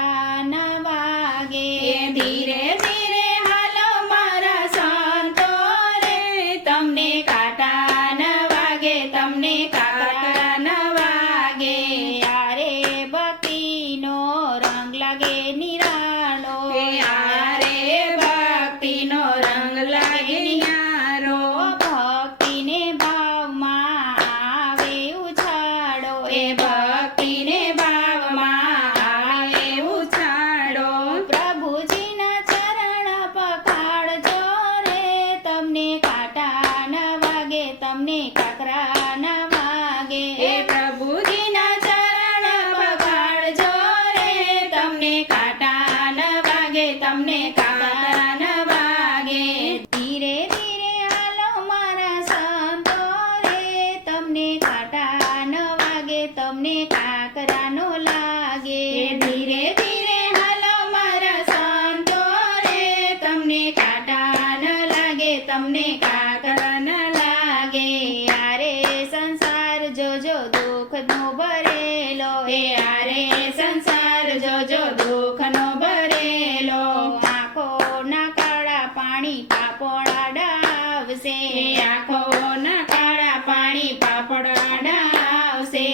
કાંકરા ન વાગે. ધીરે ધીરે હાલો મારા સંતો રે, તમને કાંટા ન વાગે, તમને કાંકરા ન વાગે. યારે ભક્તિનો રંગ લાગે નિરાળો. યારે ભક્તિનો રંગ લાગે ન્યારો. ભક્તિને ભાવમાં આવે ઉછાળો. ભક્તિને ભાવમાં આવે ઉછાળો. પ્રભુજીના ચરણ પખાડજો રે, તમને કાંટા ન વાગે, તમને કાંકરા ન વાગે. પ્રભુજીના ચરણ પખાડજો રે, તમને કાંટા ન વાગે, તમને કાંકરા ન વાગે. ધીરે ધીરે હાલો મારા સંતો રે, તમને કાંટા ન વાગે, તમને કાંકરા નો લાગે. ધીરે ધીરે હાલો મારા સંતો રે, તમને કાંટા ન લાગે, તમને કાંકરા ન લાગે. યારે સંસાર જોજો દુઃખનો ભરેલો. યારે સંસાર જોજો દુઃખનો ભરેલો. આંખોના કાળા પાણી પાપોળા ડાવશે. આંખોના કાળા પાણી પાપડ ડાવશે.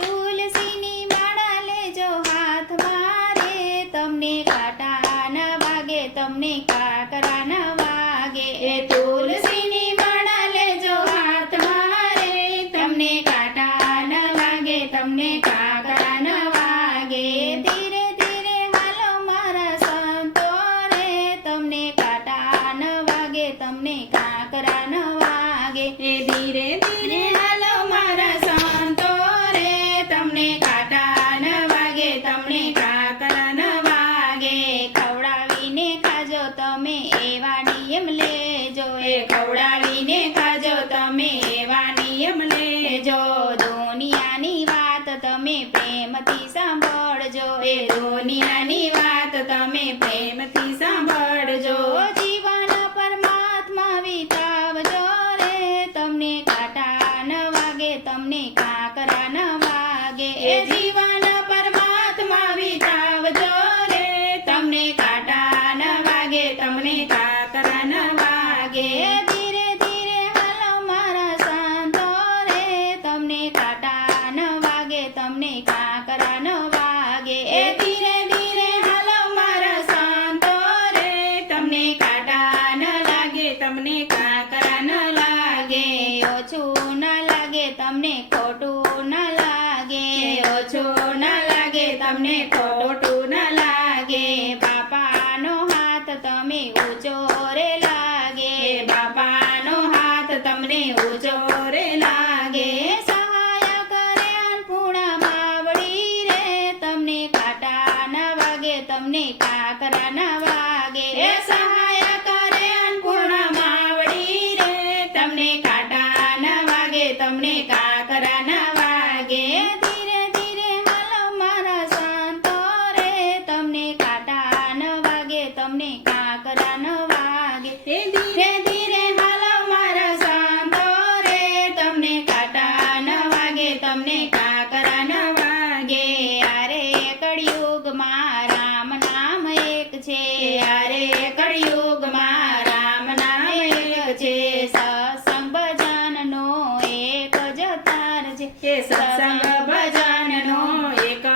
તુલસીની માળા લેજો હાથમાં રે, તમને કાંટા ન વાગે, તમને કાંકરા ન વાગે. તુલસીની માળા લેજો હાથમાં રે, તમને કાંટા ન લાગે, તમને કાંકરા ન વાગે. ધીરે ધીરે હાલો મારા સંતો રે, તમને કાંટા ન વાગે, તમને કાંકરા ન વાગે. ધીરે ધીરે હાલો મારા સંતો રે, તમને કાંટા ન વાગે, તમને કાંકરા ન વાગે. ખવડાવીને ખાજો તમે એવા નિયમ લેજો. ખવડાવીને ખાજો તમે એવા નિયમ લેજો. દુનિયાની વાત તમે પ્રેમથી સાંભળજો. દુનિયાની વાત તમે પ્રેમથી સાંભળજો. જીવન પરમાત્મા વિતાવજો રે, તમને કાંટા ન વાગે, તમને કાંકરા ન વાગે. જીવન પરમાત્મા વિતાવજો રે, તમને કાંટા ન વાગે, તમને કાંકરા ન વાગે. ધીરે ધીરે હાલો મારા સંતો રે, તમને કાંટા ન વાગે, તમને કાંકરા ન વાગે. ધીરે ધીરે હાલો મારા સંતો રે, તમને કાંટા ન લાગે, તમને કાંકરા ન લાગે. ઓછું ન લાગે, તમને ખોટું ન લાગે. ઓછું ન લાગે, તમને ખોટું ન લાગે. બાપાનો હાથ તમે ઊંચો રે લાગે. બાપાનો હાથ તમને ઊંચો રે લાગે. સહાય કરે અન્નપૂર્ણા બાવડી રે, તમને કાંટા ન વાગે, તમને કાંકરા ન વાગે. સહાય કરે અન્નપૂર્ણા માવડી રે, તમને કાંટા ન વાગે, તમને કાંકરા ન વાગે. ધીરે ધીરે હાલો મારા સંતો રે, તમને કાંટા ન વાગે, તમને કાંકરા ન વાગે. ધીરે ધીરે હાલો મારા સંતો રે, તમને કાંટા ન વાગે, તમને કાંકરા ન વાગે. યારે કળિયુગમાં રામ નામ એક છે. યારે કળિયુગમાં રામ નામ એક છે. સત્સંગ ભજનનો એક જ તાર છે. સત્સંગ ભજનનો એક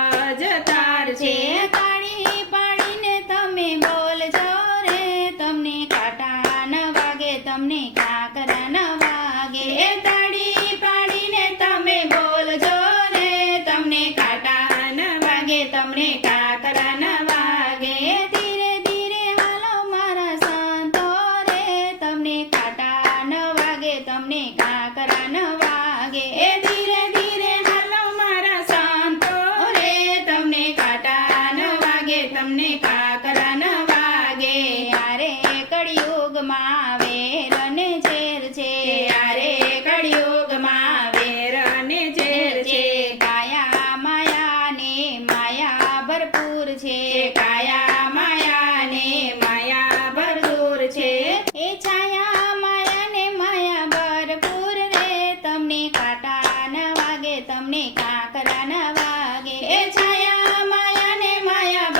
જ તાર છે. તાળી પાડીને તમે બોલજો રે, તમને કાંટા ન વાગે, તમને કાંકરા ન વાગે. તાળી પાડીને તમે બોલજો રે, તમને કાંટા ન વાગે, તમને કાંકરા ન વાગે. ધીરે ધીરે હાલો મારા સંતો રે, તમને કાંટા ન વાગે, તમને કાંકરા ન વાગે. ધીરે ધીરે હાલો મારા સંતો રે, તમને કાંટા ન વાગે, તમને કાંકરા ન વાગે. યારે કળિયુગમાં વેર અને ઝેર છે. યારે કળિયુગમાં વેર અને ઝેર છે. કાયા માયા ને માયા ભરપૂર છે. કાયા માયા ને માયા ભરપૂર છે. એ છાયા માયા ને માયા ભરપૂર રે, તમને કાંટા ન વાગે, તમને કાંકરા ન વાગે. એ છાયા માયા ને માયા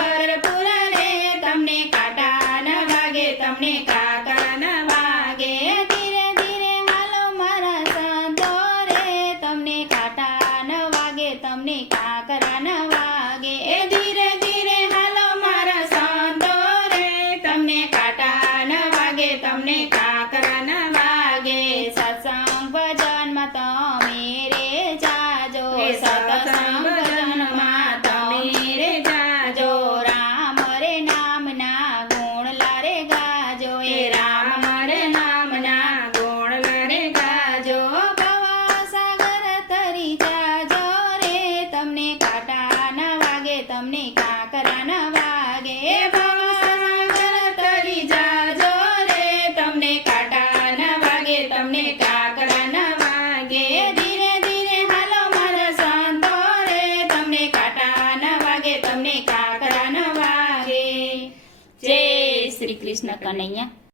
એ ભવસાગર તરી જાજો રે તમને કાંટા ન વાગે તમને કાકરા ન વાગે ધીરે ધીરે હાલો મારા સંતો રે તમને કાંટા ન વાગે તમને કાકરા ન વાગે જય શ્રી કૃષ્ણ કનૈયા